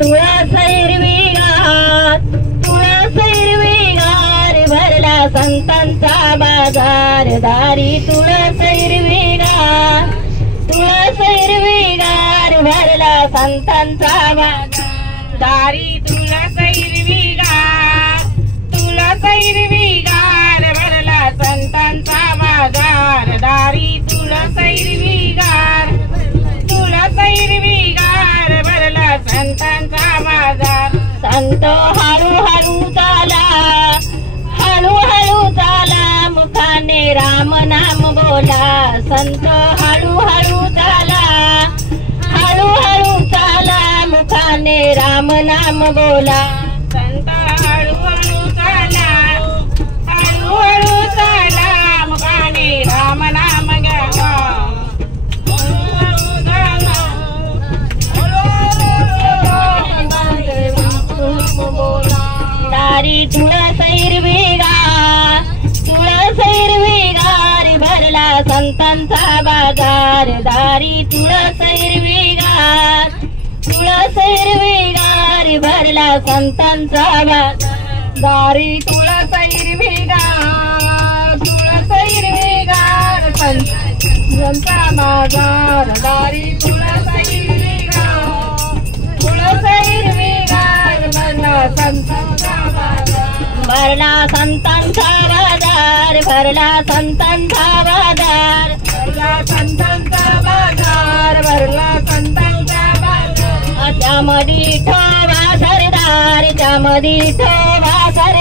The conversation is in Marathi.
तुळस हिरवीगार, तुळस हिरवीगार भरला संतांचा बाजार. दारी तुळस हिरवीगार, तुळस हिरवीगार भरला संतांचा बाजार. दारी तुळस हिरवीगार, तुळस हिरवीगार भरला संतांचा बाजार. दारी तुळस हिरवीगार, तुळस हिरवीगार भरला संतांचा बाजार. संत हळूहळू चाला, हळूहळू चाला मुखाने राम नाम बोला. संत हळूहळू चाला, हळूहळू चाला मुखाने राम नाम बोला. संत हळूहळू चाला, हळूहळू चाला मुखाने राम नाम घ्यावा. दारी तुळस हिरवीगार, तुळस हिरवीगार भरला संतांचा बाजार. दारी तुळस हिरवीगार, तुळस हिरवीगार भरला संतांचा बाजार. दारी तुळस हिरवीगार, तुळस हिरवीगार संतांचा बाजार. दारी तुळस हिरवीगार, तुळस हिरवीगार भरला संतांचा बाजार. भरला संतांचा बाजार, भरला संतांचा बाजार, भरला संतांचा बाजार, भरला संतांचा बाजार. त्यामध्ये ठोवा सरदार, त्यामध्ये ठोवा सरदार.